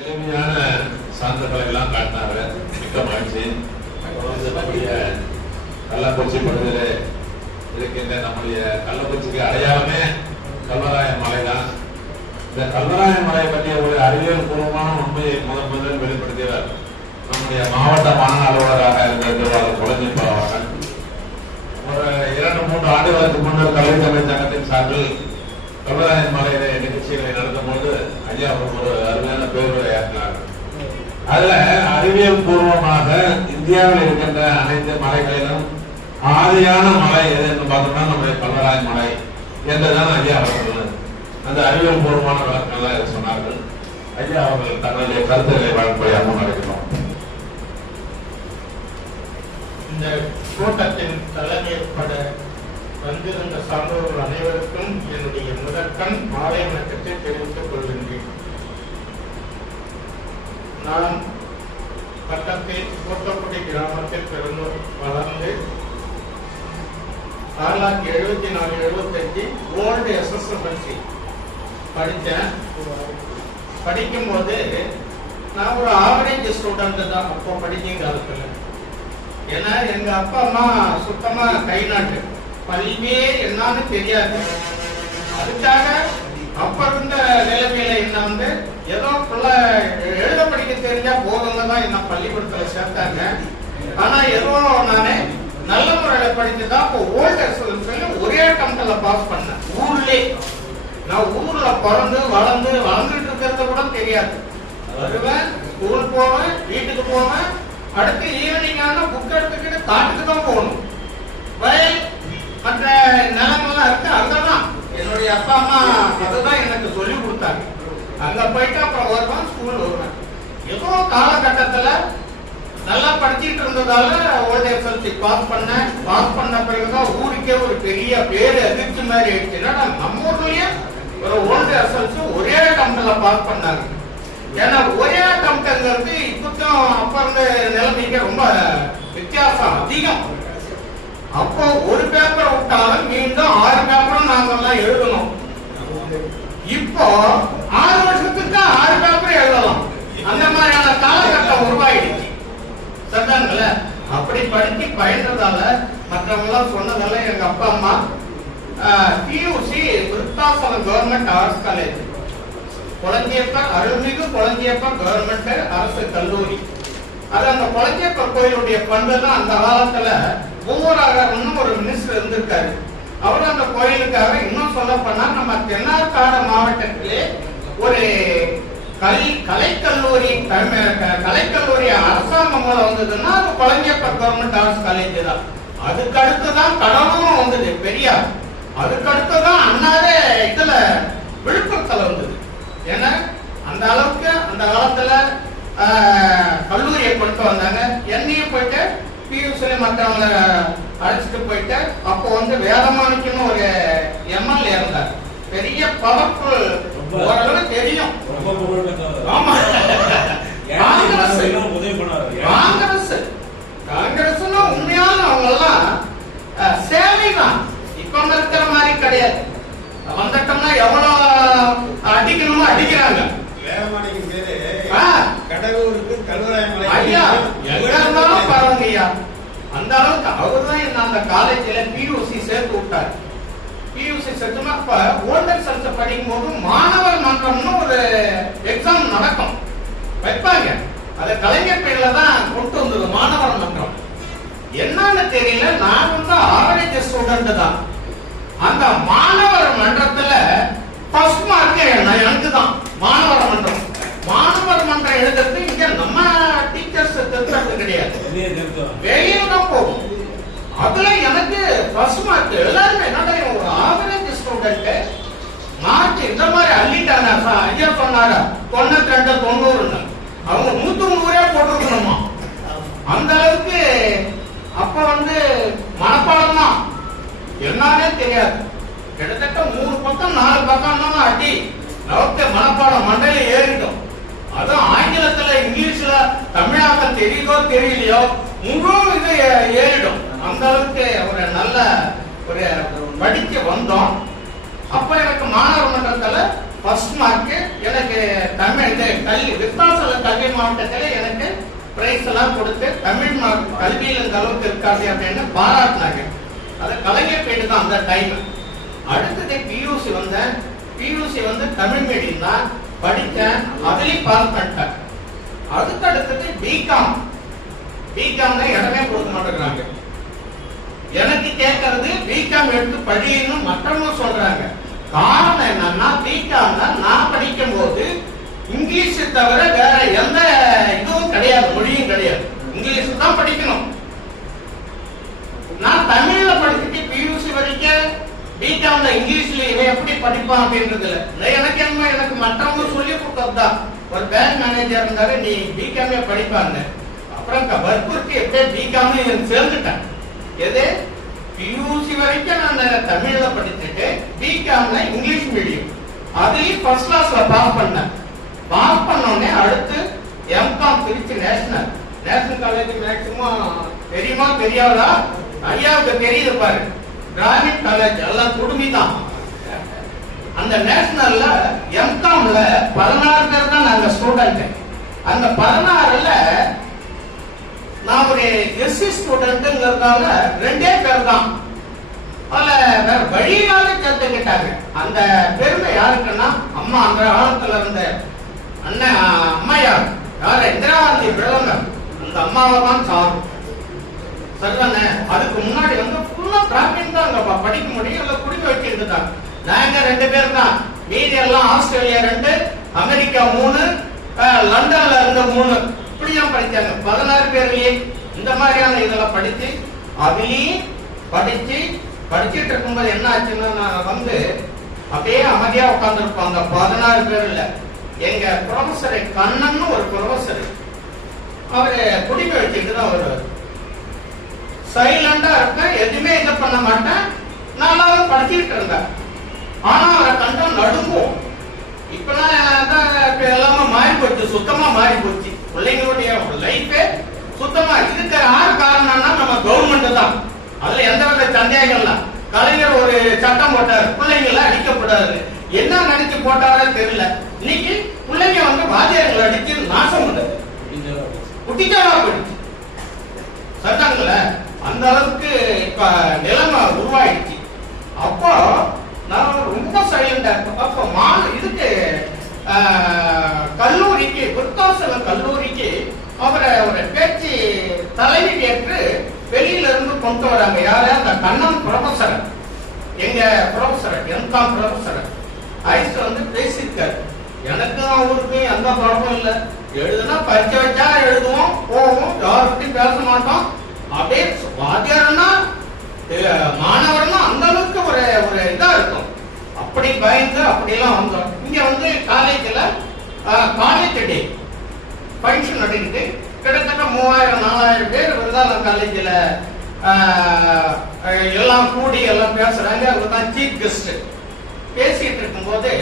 எளிமையான சான்றுகளை எல்லாம் காட்டினாங்க. மிக்க மகிழ்ச்சி. கள்ளக்குறிச்சி பகுதியில் இருக்கின்ற நம்முடைய கள்ளக்குறிச்சிக்கு அடையாளமே கல்வராயன் மலை தான். இந்த கல்வராயன் மலையை பற்றிய ஒரு அறிவியல் பூர்வமான உண்மையை முதல் வெளிப்படுத்தியவர் நம்முடைய மாவட்ட மாநில அலுவலராக இருந்த குழந்தை அவர்கள். ஒரு 2-3 ஆண்டுகளுக்கு முன்னர் கல்வி தமிழ் சங்கத்தின் சார்பில் கல்வராயன் மலையில நிகழ்ச்சிகளை நடத்தும் போது ஐயா ஒரு அருமையான பேருரை ஆற்றினார்கள். அதுல அறிவியல் பூர்வமாக இந்தியாவில் இருக்கின்ற அனைத்து மலைகளிலும் ஆதியான மலை எது என்று பார்த்தோம்னா நம்முடைய கல்வராயன் மலை என்றுதான் ஐயா அவர்கள் அந்த அறிவியல் பூர்வமான விளக்கங்கள்லாம் சொன்னார்கள். ஐயா அவர்கள் தங்களுடைய கருத்துக்களை வழங்கும்படியாக முன்னெடுக்கிறோம். இந்த கூட்டத்தின் தலைமைப்பட வந்திருந்த சான்றோர்கள் அனைவருக்கும் என்னுடைய முதற்கண் மாலை வணக்கத்தை தெரிவித்துக் கொள்கின்றேன். நான் பக்கத்தில் கோத்தக்குடி கிராமத்தில் பிறந்து வளர்ந்து 1974-75 ஓல்டு SSLC படித்தேன். படிக்கும்போது நான் ஒரு ஆவரேஜ் ஸ்டூடெண்ட் தான் அப்போ படிக்கும் காலத்துல. ஏன்னா எங்க அப்பா அம்மா சுத்தமா கை நாட்டு பள்ளியே என்னன்னு தெரியாது. அதுக்காக அப்ப இருந்த நிலைமையில என்ன ஏதோ எழுத படிக்க தெரிஞ்சா போதுங்க தான் என்ன பள்ளிக்கூடத்துல சேர்த்தாங்க. ஆனா ஏதோ நானே நல்ல முறையில படிச்சுதான் இப்போ ஓல்டு சொல்லி ஒரே கம்பெனில பாஸ் பண்ணேன். ஊர்லயே நான் ஊர்ல வளர்ந்துட்டு இருக்கிறத கூட தெரியாது. வருவேன், ஸ்கூல் போவேன், வீட்டுக்கு போவேன், அடுத்து ஈவினிங் ஆனா புக் எடுத்துக்கிட்டு காட்டுக்கு தான் போகணும். வயல் மற்ற நிலமெல்லாம் இருக்கு. அங்கதான் என்னுடைய அப்பா அம்மா அதுதான் எனக்கு சொல்லி கொடுத்தாங்க. அங்க போயிட்டு அப்புறம் வருவேன், ஸ்கூல் வருவேன். ஏதோ காலகட்டத்துல நல்லா படிச்சுட்டு இருந்ததால ஓல்டு SSLC பாஸ் பண்ண பிறகுதான் ஊருக்கே ஒரு பெரிய பேரு அதிர்ச்சி மாதிரி ஆயிடுச்சுன்னா நம்ம ஊர்லயே ஒரு ஓல்டு SSLC ஒரே கம்பெனில பாஸ் பண்ணாங்க. ஏன்னா ஒரே கம்பெனிங்கிறது இப்பக்கும் அப்ப இருந்த நிலைமைக்கு ரொம்ப வித்தியாசம் அதிகம். அப்போ ஒரு பேப்பர் விட்டாலும் மீண்டும் 6 பேப்பரும் நாங்கெல்லாம் எழுதணும். இப்போ 6 வருஷத்துக்கு 6 பேப்பர் எழுதலாம். அந்த மாதிரியான காலகட்டம் உருவாயிடுச்சு. சரிதாங்கள? அப்படி படிச்சு பயின்றதால மற்றவங்க எல்லாம் சொன்னதால எங்க அப்பா அம்மா PUC Virudhachalam Government Arts College, Kolanjiappar Arulmigu Kolanjiappar government அரசு கல்லூரி. அது அந்த கொளஞ்சியப்பர் கோயிலுடைய பண்பு தான். அந்த காலத்துல ஒவ்வொரு ஒரு மினிஸ்டர் இருந்திருக்காரு. அவர் அந்த கோயிலுக்காக இன்னும் சொல்ல போனா நம்ம தென்னார்காடு மாவட்டத்திலே ஒரு கலைக்கல்லூரி அரசாங்கம் மூலம் வந்ததுன்னா அது கொளஞ்சியப்பர் கவர்மெண்ட் ஆர்ட்ஸ் காலேஜ் தான். அதுக்கு அடுத்துதான் கடலூரும் வந்தது, பெரியார். அதுக்கு அடுத்துதான் அண்ணாவே இதுல விழுப்புரத்துல வந்தது. ஏன்னா அந்த அளவுக்கு அந்த காலத்துல கல்லூரியை கொண்டு வந்தாங்க. என்னையும் போயிட்டு PUC மற்றவங்க அழைச்சிட்டு போயிட்டு அப்போ வேதமாணிக்கணும் ஒரு MLA இருந்தார். பெரிய பவர்ஃபுல், ஓரளவு தெரியும். ஆமா, காங்கிரஸ் உண்மையான அவங்க எல்லாம் சேவை தான். இப்ப இருக்கிற மாதிரி கிடையாது. வந்துட்டோம்னா எவ்வளவு அடிக்கணுமோ அடிக்கிறாங்க. அந்த அளவுக்கு அவர்தான் என்ன அந்த காலேஜ்ல PUC சேர்த்து விட்டார். PUC சேர்த்துனா இப்ப ஓல்டு SSLC படிக்கும் போது மாணவர் மன்றம்னு ஒரு எக்ஸாம் நடக்கும், வைப்பாங்க. அதை கலைஞர் பேர்ல தான் கொண்டு வந்தது மாணவர் மன்றம். என்னன்னு தெரியல, நான் ஆவரேஜ் ஸ்டூடெண்ட் தான். அந்த மாணவர் மன்றத்துல ஃபர்ஸ்ட் மார்க் எனக்கு தான். மாணவர் மன்றம் எழுதுறது இங்க நம்ம டீச்சர்ஸ் திருத்தறது கிடையாது, வெளியே தான் போகும். அதுல எனக்கு ஃபர்ஸ்ட் மார்க். எல்லாருமே என்னடா ஒரு ஆவரேஜ் ஸ்டூடெண்ட் மார்க் இந்த மாதிரி அள்ளிட்டாங்க. ஐயா சொன்னாங்க 92 90. அவங்க 100 போட்டிருக்கணுமா. அந்த அளவுக்கு அப்ப மனப்பாடம் தான், என்னன்னே தெரியாது. கிட்டத்தட்ட 3 பக்கம் 4 பக்கம் தான் அடி நமக்கு மனப்பாடம் மண்டையில ஏறிடும். அதுவும் ஆங்கிலத்துல இங்கிலீஷ்ல தமிழாக தெரியுதோ தெரியலையோ முழு இது ஏறிடும். அந்த அளவுக்கு ஒரு நல்ல ஒரு படிக்க வந்தோம். அப்ப எனக்கு மாணவர் மன்றத்துல ஃபர்ஸ்ட் மார்க் எனக்கு தமிழ் கல்வி விற்பனை மாவட்டத்துல எனக்கு பிரைஸ் எல்லாம் கொடுத்து தமிழ் கல்வியில் இந்த அளவுக்கு இருக்காது அப்படின்னு பாராட்டினாங்க. அது கலைஞர் பேட்டு தான் அந்த டைம். அடுத்தது பியூசி வந்தேன். பியூசி வந்து தமிழ் மீடியம் தான் படித்தேன், அதுலயும் பாஸ் பண்ணிட்டேன். அதுக்கு அடுத்தது பிகாம். பிகாம்ல இடமே கொடுக்க மாட்டேங்கிறாங்க. எனக்கு கேட்கறது பிகாம் எடுத்து படின்னு மற்றவங்க சொல்றாங்க. காரணம் என்னன்னா பிகாம்ல நான் படிக்கும் போது இங்கிலீஷ் தவிர வேற எந்த இதுவும் கிடையாது, மொழியும் கிடையாது. இங்கிலீஷ் தான் படிக்கணும். நான் தமிழ்ல படிச்சுட்டு பியூசி வரைக்கும் பிகாம்ல இங்கிலீஷ்ல இவன் எப்படி படிப்பான் அப்படின்றது இல்ல. எனக்கு மற்றவங்க சொல்லி கொடுத்ததுதான். ஒரு பேங்க் மேனேஜர் இருந்தாரு, நீ பிகாமே படிப்பாங்க. அப்புறம் வற்புறுத்தி எப்படியே பிகாமே சேர்ந்துட்டேன். எது பியூசி வரைக்கும் நான் தமிழ்ல படிச்சுட்டு பிகாம்ல இங்கிலீஷ் மீடியம் அதுலயும் ஃபர்ஸ்ட் கிளாஸ்ல பாஸ் பண்ணேன். பாஸ் பண்ணோடனே அடுத்து M Com Trichy National College. Maximum தெரியுமா தெரியாதா? ஐயாவுக்கு தெரியுது பாரு, கிராமிட் காலேஜ் எல்லாம் குடுமிதான். அந்த நேஷனல்ல எம்காம்ல 16 பேர் தான் நாங்க ஸ்டூடெண்ட். அந்த 16ல நான் ஒரு எஸ்சி ஸ்டூடெண்ட்ங்கிறதால 2 பேர் தான். அதுல வேற வழியினால சேர்த்துக்கிட்டாங்க. அந்த பெருமை யாருக்குன்னா அம்மா அந்த காலத்துல இருந்த அண்ணன் அம்மையார் யாரு இந்திரா காந்தி பிரதமர், அந்த அம்மாவை தான் சாரும். சரிதானே? அதுக்கு முன்னாடி வந்து ஃபுல்லா பிராமின் தான் அங்க படிக்க முடியும், இல்ல குடிக்க வச்சுட்டு தான். நாங்க 2 பேர் தான். மீதி எல்லாம் ஆஸ்திரேலியா 2, அமெரிக்கா 3, லண்டன்ல இருந்து 3 இப்படியும் படிச்சாங்க. 16 பேர்லயே இந்த மாதிரியான இதெல்லாம் படிச்சு அதுலயும் படிச்சுட்டு இருக்கும்போது என்ன ஆச்சுன்னா, நான் வந்து அப்படியே அமைதியா உட்கார்ந்து இருப்பாங்க. 16 பேர்ல எங்க ப்ரொஃபசர் கண்ணன் ஒரு ப்ரொஃபசர், அவரு குடிக்க வச்சுட்டு தான் வருவார். சைலண்டா இருப்பேன், எதுவுமே இது பண்ண மாட்டேன், நானும் படிச்சுட்டு இருந்தேன். ஆனா அவரை கண்டா நடுங்கும். இப்பெல்லாம் எல்லாமே மாறி போச்சு, சுத்தமா மாறி போச்சு. பிள்ளைங்களுடைய லைஃபே சுத்தமா. இதுக்கு யார் காரணம்னா நம்ம கவர்மெண்ட் தான். அதுல எந்த வித சந்தேகம் இல்ல. கலைஞர் ஒரு சட்டம் போட்டார், பிள்ளைங்களை அடிக்கப்படாது. என்ன நினைச்சு போட்டாரோ தெரியல. இன்னைக்கு பிள்ளைங்க வந்து வாத்தியார்களை அடிச்சு நாசம் பண்ணது, குட்டிக்காரா போயிடுச்சு. சட்டங்கள அந்த அளவுக்கு இப்ப நிலைமை உருவாயிடுச்சு. அப்போ நான் ரொம்ப சைலண்டா இருப்பேன். அப்ப இதுக்கு கல்லூரிக்கு விருத்தாசலம் கல்லூரிக்கு அவரை ஒரு பேச்சு தலைவி ஏற்று வெளியில இருந்து கொண்டு வராங்க. யாரு? அந்த கண்ணன் ப்ரொஃபசர், எங்க ப்ரொஃபசர், எம்காம் ப்ரொஃபசர் ஐஸ் வந்து பேசியிருக்காரு. எனக்கும் அவருக்கும் எந்த ப்ராப்ளம் இல்லை. எழுதுனா பரிச்சை வச்சா எழுதுவோம், போவோம், யாருக்கிட்டையும் பேச மாட்டோம். அப்படியே வாத்தியாரன்னா மாணவர்னா அந்த அளவுக்கு ஒரு இதா இருக்கும். அப்படி பயந்து அப்படியெல்லாம் வந்தோம். இங்க வந்து காலேஜ்ல காலேஜ் டே ஃபங்க்ஷன் நடக்குது. கிட்டத்தட்ட 3000-4000 பேர் விருதாலம் காலேஜ்ல எல்லாம் கூடி எல்லாம் பேசுறாங்க. அவங்கதான் சீஃப் கெஸ்ட். பேசிட்டு இருக்கும்போது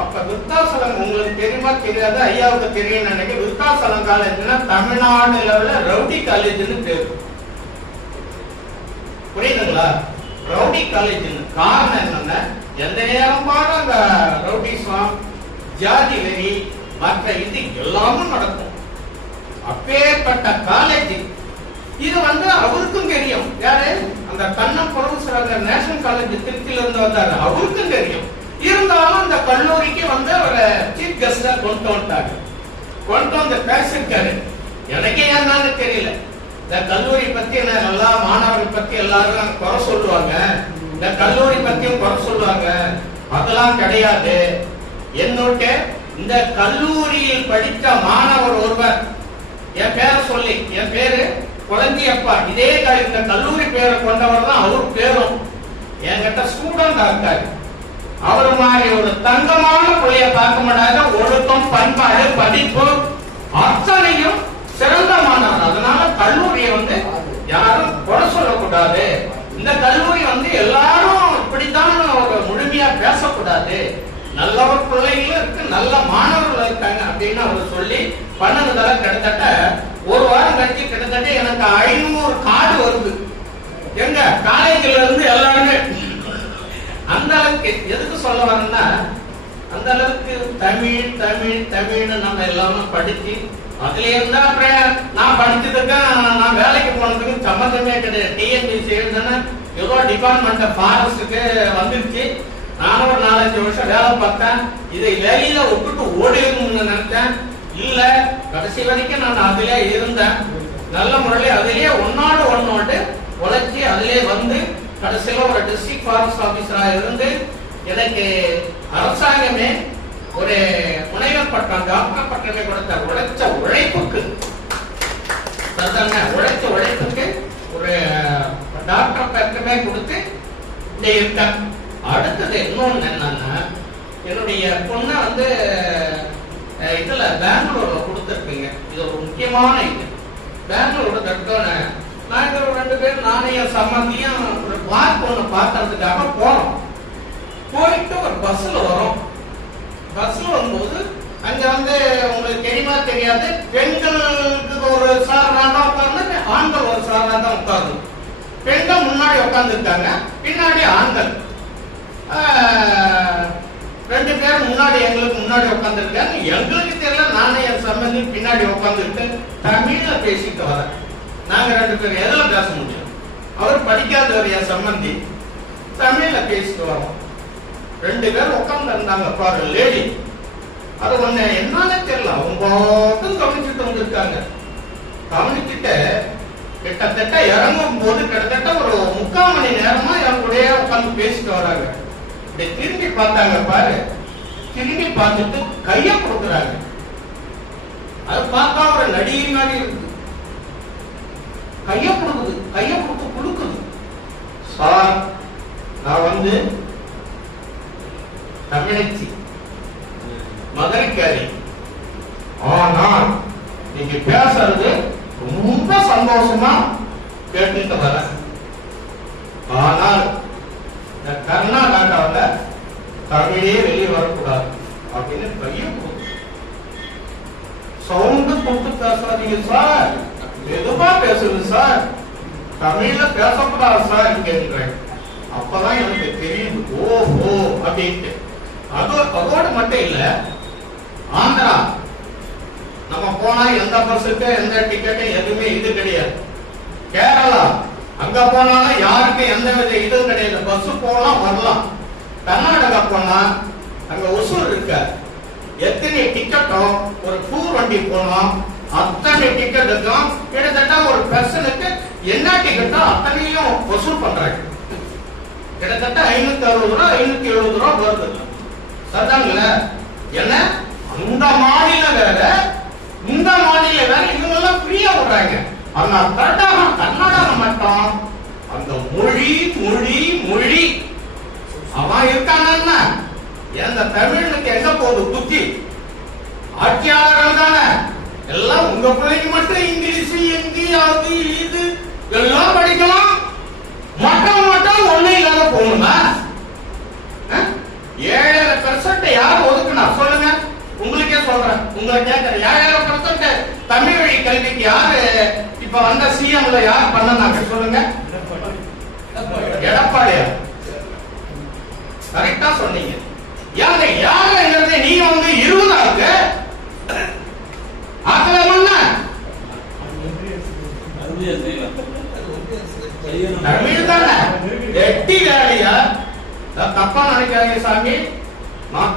அப்ப விருத்தாசலம் உங்களுக்கு தெரியுமா தெரியாது, ஐயாவுக்கு தெரியும் நினைக்க. விருத்தாசலம் காலேஜ்னா தமிழ்நாடு லெவல்ல ரவுடி காலேஜ்னு பேரு. புரியுதுங்களா? Rowdy college. காரணம் என்னன்னா, எந்த நேரம் பாரு அங்க ரவுடிசம், ஜாதி வெறி, மற்ற இது எல்லாமும் நடக்கும். அப்பேற்பட்ட காலேஜ் இது வந்து அவருக்கும் தெரியும். யாரு? அந்த கண்ணன் ப்ரொஃபசர் நேஷனல் காலேஜ் திருச்சியில இருந்து வந்தாரு, அவருக்கும் தெரியும். இருந்தாலும் அந்த கல்லூரிக்கு வந்து அவரை சீஃப் கெஸ்டா கொண்டு வந்துட்டாங்க. கொண்டு வந்து பேசிருக்காரு. எனக்கே என்னன்னு தெரியல. இந்த கல்லூரி பத்தி எல்லா மாணவர்கள் பத்தி எல்லாரும் குறை சொல்லுவாங்க, இந்த கல்லூரி பத்தியும் குறை சொல்லுவாங்க. அதெல்லாம் கிடையாது. என்னோட இந்த கல்லூரியில் படித்த மாணவர் ஒருவர், என் பேரை சொல்லி, என் பேரு குழந்தையப்பா, இதே இந்த கல்லூரி பேரை கொண்டவர் தான் அவர் பேரும். என்கிட்ட ஸ்டூடெண்ட் இருக்காரு. அவர் மாதிரி ஒரு தங்கமான பிள்ளைய பார்க்க முடியாத ஒழுக்கம், பண்பாடு, படிப்பு அத்தனையும் சிறந்த மாணவர். அதனால கல்லூரியை வந்து யாரும் குறை சொல்லக்கூடாது. இந்த கல்லூரி வந்து எல்லாரும் இப்படித்தான் ஒரு முழுமையா பேசக்கூடாது. நல்லவர் பிள்ளைகளும் இருக்கு, நல்ல மாணவர்கள் இருக்காங்க அப்படின்னு அவர் சொல்லி பண்ணதுனால கிட்டத்தட்ட ஒரு வாரம் கழிச்சு கிட்டத்தட்ட எனக்கு 500 கார்டு வருது. எங்க காலேஜ்ல இருந்து எல்லாருமே அந்த அளவுக்கு. எதுக்கு சொல்ல வரேன்னா, அந்த அளவுக்கு தமிழ் தமிழ் தமிழ்னு நம்ம எல்லாமே படிச்சு அதுல இருந்தா அப்புறம் நான் படிச்சதுக்கு நான் வேலைக்கு போனதுக்கு சம்மந்தமே கிடையாது. டிஎன்பிசி எழுதுனா ஏதோ டிபார்ட்மெண்ட் ஃபாரஸ்டுக்கு வந்துருச்சு. நானும் ஒரு 4-5 வருஷம் வேலை பார்த்தேன். இதை வெளியில விட்டுட்டு ஓடிடணும்னு நினைச்சேன். இல்ல, கடைசி வரைக்கும் நான் அதிலே இருந்தேன். நல்ல முறையில அதிலேயே ஒன்னோடு உழைச்சி அதிலே வந்து கடைசியில ஒரு டிஸ்ட்ரிக்ட் ஃபாரஸ்ட் ஆபீசரா இருந்து எனக்கு அரசாங்கமே ஒரு முனைவர் பட்டம், டாக்டர் பட்டமே கொடுத்த உழைச்ச உழைப்புக்கு ஒரு டாக்டர் பட்டமே கொடுத்து இங்க இருக்கேன். அடுத்தது இன்னொன்னு என்னன்னா, என்னுடைய பொண்ணை வந்து இதுல பெங்களூர்ல கொடுத்துருக்கீங்க. இது ஒரு முக்கியமான இது. பெங்களூர்ல தட்டோன்னு நாங்க 2 பேர் நானே என் சம்மந்தியும் ஒரு பார்க் ஒண்ணு பாக்குறதுக்காக போறோம். போயிட்டு ஒரு பஸ்ல வரும். பஸ்ல வரும்போது அங்க வந்து உங்களுக்கு தெரியுமா தெரியாது, பெண்களுக்கு ஒரு சாரா தான் உட்கார்ந்து, ஆண்கள் ஒரு சாரா தான் உட்கார்ந்து. பெண்கள் முன்னாடி உட்கார்ந்து இருக்காங்க, பின்னாடி ஆண்கள். 2 பேர் முன்னாடி எங்களுக்கு முன்னாடி உட்கார்ந்து இருக்காங்க. எங்களுக்கு தெரியல, நானே என் சம்பந்தி பின்னாடி உட்கார்ந்துட்டு தமிழ்ல பேசிட்டு வரேன். நாங்க 2 பேரும் எதுல பேச முடியும்? அவர் படிக்காதவர், என் சம்பந்தி. தமிழ்ல பேசிட்டு வரோம். 2 பேர் உட்கார்ந்து இருந்தாங்க பாரு, லேடி. அது ஒண்ணு என்னன்னு தெரியல, அவங்க கவனிச்சுட்டு வந்திருக்காங்க. கவனிச்சுட்டு கிட்டத்தட்ட இறங்கும் போது கிட்டத்தட்ட ஒரு 3/4 மணி நேரமா என் கூட உட்கார்ந்து பேசிட்டு வராங்க. திரும்பி பார்த்தாங்க பாரு, திரும்பி பார்த்துட்டு கைய கொடுக்குறாங்க. அது பார்த்தா ஒரு நடிகை மாதிரி இருக்கு. கைய கொடுத்து குடுக்குது. சார், நான் வந்து தமிழச்சி, மதுரைக்காரி. ஆனால் நீங்க பேசுறது ரொம்ப சந்தோஷமா கேட்டுட்டு வரேன். ஆனால் கர்நாடகாவில தமிழே வெளியே வரக்கூடாது அப்படின்னு கைய சவுண்டு கொடுத்து பேசாதீங்க சார், எதுவா பேசுது சார், தமிழ்ல பேசக்கூடாது சார் கேட்கிறேன். அப்பதான் எனக்கு தெரியுது, ஓஹோ அப்படின்ட்டு. அதோடு மட்டும் இல்ல, ஆந்திரா நம்ம போனா எந்த பஸ்ஸுக்கு எந்த டிக்கெட்டு எதுவுமே இது கிடையாது. கேரளா அங்க போனாலும் யாருக்கும் எந்த வித இதுவும் கிடையாது, பஸ் போலாம் வரலாம். கர்நாடகா போனா அங்க ஒசூர் இருக்க, எத்தனை டிக்கெட்டும் ஒரு டூர் வண்டி போனோம் அத்தனை டிக்கெட்டுக்கும் கிட்டத்தட்ட ஒரு பர்சனுக்கு என்ன டிக்கெட்டோ அத்தனையும் வசூல் பண்றாங்க. கிட்டத்தட்ட 560 ரூபா 570 ரூபா வருது. சரிதாங்கள? என்ன அந்த மாநிலம் வேற, இந்த மாநிலம் வேற, இவங்க எல்லாம் ஃப்ரீயா விடுறாங்க. ஆனா கர்நாடகா மட்டும் அந்த மொழி மொழி மொழி அவன் இருக்கானா, எந்த தமிழுக்கு எங்க போகுது புத்தி? ஆட்சியாளர்கள் தானே எல்லாம். உங்க பிள்ளைக்கு மட்டும் இங்கிலீஷ், ஹிந்தி, அது இது எல்லாம் படிக்கலாம், மட்டும் ஒண்ணு இல்லாத போகணுமா? 7% யார் ஒதுக்குனா சொல்லுங்க? உங்களுக்கே சொல்றேன், உங்களை கேட்கிறேன். 7% தமிழ் வழி கல்விக்கு யாரு இப்ப வந்த சிஎம்ல யார் பண்ணாங்க சொல்லுங்க? எடப்பாடியா? கரெக்டா சொன்னீங்க. யாருங்கிறது நீங்க வந்து 20 அதுல முன்ன தமிழ் தானே எட்டி வேலையா? தப்பா நினைக்காதீங்க சாமி. நான்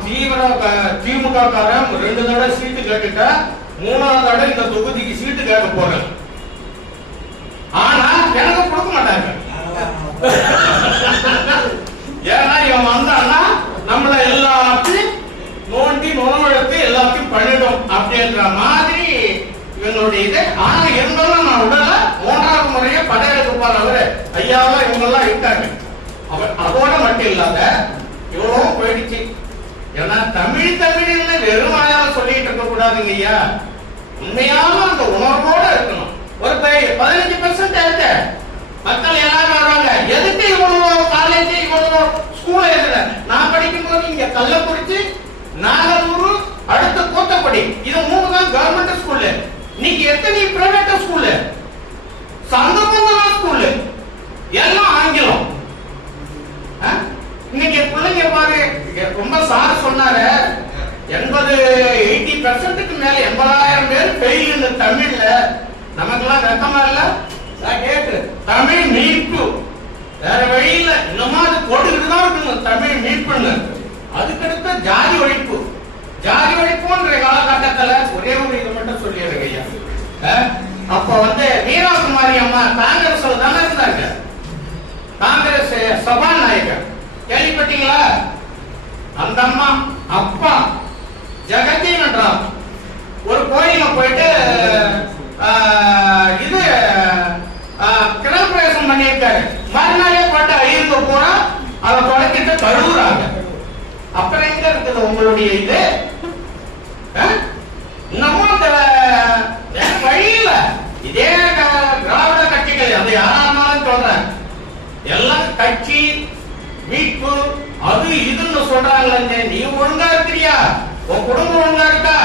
திமுக காரன் 2 தடவை சீட்டு கேட்டுட்டேன், 3வது தடவை இந்த தொகுதிக்கு சீட்டு கேட்க போறேன். ஆனா எனக்கு கொடுக்க மாட்டாங்க. ஏன்னா இவன் வந்தான்னா நம்மள எல்லாத்தையும் நோண்டி நுழைத்து எல்லாத்தையும் பண்ணிடும் அப்படின்ற மாதிரி இவங்களுடைய இது. ஆனா இருந்தாலும் நான் உடல 3வது முறையே படையெடுக்க போற அவரு ஐயாவா இவங்க எல்லாம் இருக்காங்க. அதோட மட்டும் இல்லாத இவ்வளவு போயிடுச்சு. ஏன்னா தமிழ் வெறும் வாயால சொல்லிட்டு இருக்க கூடாதுங்க ஐயா. உண்மையான அந்த உணர்வோட இருக்கணும். ஒரு 15% மக்கள் எல்லாரும் வர்றாங்க. எதுக்கு இவ்வளவு காலேஜ் இவ்வளவு ஸ்கூல் எழுதுற? நான் படிக்கும் போது இங்க கள்ளக்குறிச்சி, நாகூர், அடுத்து கோத்தப்படி, இது 3 தான் கவர்மெண்ட் ஸ்கூல். இன்னைக்கு எத்தனை பிரைவேட் ஸ்கூல், சங்கமங்கலா ஸ்கூல், எல்லாம் ஆங்கிலம். இன்னைக்கு பிள்ளைங்க பாரு, ரொம்ப சார் சொன்னாரு 80% மேல 80,000 பேர் ஃபெயில் இந்த தமிழ்ல. நமக்கெல்லாம் வெக்கமா இல்ல? நான் கேட்டு தமிழ் மீட்பு வேற வழியில இன்னமும் அது போட்டுக்கிட்டு தான் இருக்கணும். தமிழ் மீட்புன்னு அதுக்கடுத்த ஜாதி ஒழிப்பு. ஜாதி ஒழிப்புன்ற காலகட்டத்துல ஒரே ஒரு இதை மட்டும் சொல்லிடுறேன் ஐயா. அப்ப வீராகுமாரி அம்மா காங்கிரஸ்ல தானே இருந்தாங்க. காங்கிரஸ் சபாநாயகர் கேள்விப்பட்டீங்களா? அந்த அம்மா அப்பா ஜெகதீன் ராம் ஒரு கோயில போயிட்டு இது கிரகப்பிரவேசம் பண்ணியிருக்காரு. மறுநாளே போட்டு ஐந்து பூரா அதை தொடக்கிட்டு கழுவுறாங்க. அப்புறம் எங்க இருக்குது உங்களுடைய இது? இன்னமும் அந்த வழியில இதே திராவிட கட்சிகள் அது யாராலும் சொல்றேன் எல்லாம் கட்சி மீட்பு அது இதுன்னு சொல்றாங்க. நீ ஒழுங்கா இருக்கிறியா? உன் குடும்பம் ஒழுங்கா இருக்கா?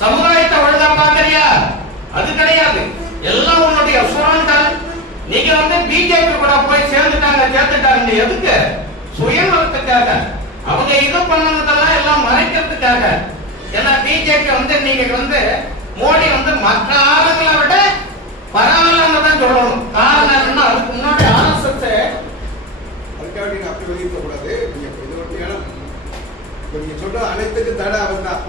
சமுதாயத்தை ஒழுங்கா பாக்குறியா? அது கிடையாது. எல்லாம் உன்னுடைய சுரண்டல். நீங்க பிஜேபி கூட போய் சேர்ந்துட்டாங்க. எதுக்கு? சுயநலத்துக்காக. அவங்க இது பண்ணதெல்லாம் எல்லாம் மறைக்கிறதுக்காக. ஏன்னா பிஜேபி நீங்க மோடி மற்ற ஆளுங்களை விட பரவாயில்லன்னு தான் சொல்லணும். காரணம் என்ன? அதுக்கு முன்னாடி ஆர்எஸ்எஸ் அதுக்காக நீங்க அப்படி வெளியிருக்க கூடாது. நீங்க சொல்ற அனைத்துக்கு தடை அவன் தான்.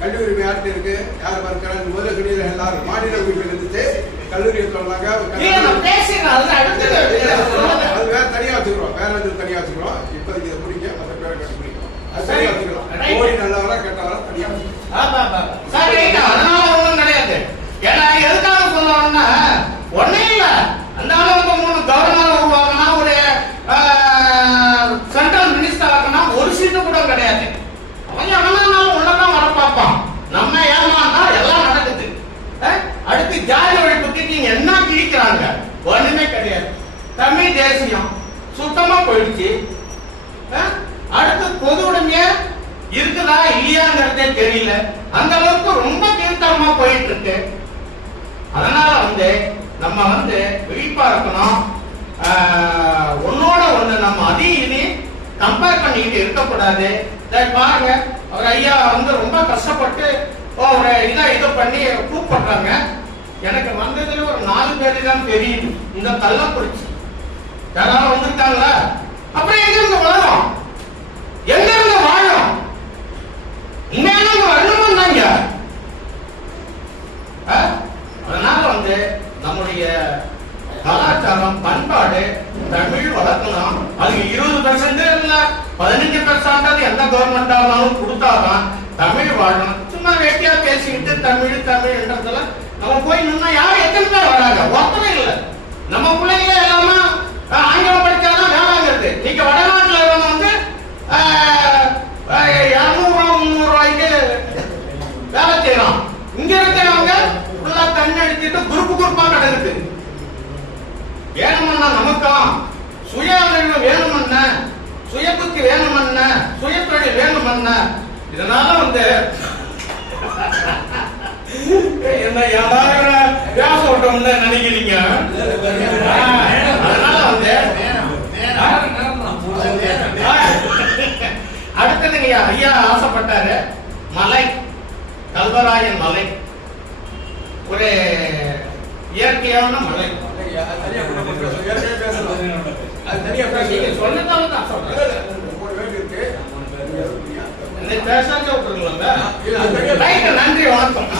கல்வி உரிமை யார்கிட்ட இருக்கு? யார் பார்க்கிறாங்க? முதல்ல கிடையாது. எல்லாரும் மாநில உரிமை இருந்துச்சு. கல்லூரி சொன்னாங்க அது வேற தனியா வச்சுக்கிறோம். வேற எதுவும் தனியா வச்சுக்கிறோம். இப்போதைக்கு இதை பிடிக்க மற்ற பேரை கட்டி பிடிக்கும். அது தனியா வச்சுக்கிறோம். மோடி நல்லவரா கெட்டவரா தனியா அதனால ஒண்ணும் கிடையாது. ஏன்னா எதுக்காக சொல்லுவாங்கன்னா ஒன்னே இல்ல. அந்த அளவுக்கு 3 கவர்னர் உருவாக்கினா ஒரு சென்ட்ரல் மினிஸ்டர் ஆக்கினா ஒரு சீட்டு கூட கிடையாது. அவங்க எவனாலும் உள்ளதான் வர பார்ப்பான். நம்ம ஏமாந்தா எல்லாம் நடக்குது. அடுத்து ஜாதி ஒழிப்புக்கு நீங்க என்ன கிழிக்கிறாங்க? ஒண்ணுமே கிடையாது. தமிழ் தேசியம் சுத்தமா போயிடுச்சு. அடுத்து பொது உடைமைய இருக்குதா இல்லையாங்கிறதே தெரியல. அந்த அளவுக்கு ரொம்ப கீழ்த்தரமா போயிட்டு இருக்கு. அதனால நம்ம விழிப்பா இருக்கணும். ஒன்னோட ஒண்ணு நம்ம அதையும் இதையும் கம்பேர் பண்ணிக்கிட்டு இருக்கக்கூடாது. பாருங்க அவர் ஐயா ரொம்ப கஷ்டப்பட்டு ஒரு இதை பண்ணி கூப்பிடுறாங்க. எனக்கு வந்ததுல ஒரு 4 பேரு தான் தெரியுது. இந்த கள்ளக்குறிச்சி யாராவது வந்திருக்காங்களா? அப்புறம் எங்க இருந்து வளரும்? எங்க இருந்து வாழும்? உண்மையான வரணுமாங்க. அதனால நம்முடைய கலாச்சாரம் பண்பாடு தமிழ் வளர்க்கணும். அது 20% இல்ல 15% எந்த கவர்மெண்ட் ஆனாலும் கொடுத்தாதான் தமிழ் வாழணும். சும்மா வெட்டியா பேசிக்கிட்டு தமிழ்ன்றதுல நம்ம போய் நின்னா யார் எத்தனை பேர் வராங்க? ஒருத்தரும் இல்ல. நம்ம பிள்ளைங்க எல்லாமே ஆங்கிலம் படிச்சாதான் வேளாங்கிறது. நீங்க வடநாட்டுல 200 ரூபாய்க்கு வேலை செய்யலாம். இங்க இருக்கிறவங்க ஃபுல்லா தண்ணி அடிச்சுட்டு குரூப்பா கிடக்குது. வேணுமன்னா நமக்கும் சுய அறிவு வேணுமன்ன, சுய புத்தி வேணுமன்ன, சுயத்தொழில் வேணுமன்ன. இதனால என்ன யாராவது பேச விட்டோம்னு நினைக்கிறீங்க? அதனால அடுத்ததுங்க ஐயா ஆசைப்பட்டாரு மலை, கல்வராயன் மலை ஒரு இயற்கையான மலை. சொல்லத்தான் நான் சொல்றேன். பேசாத விட்டுருங்களா? நன்றி, வணக்கம்.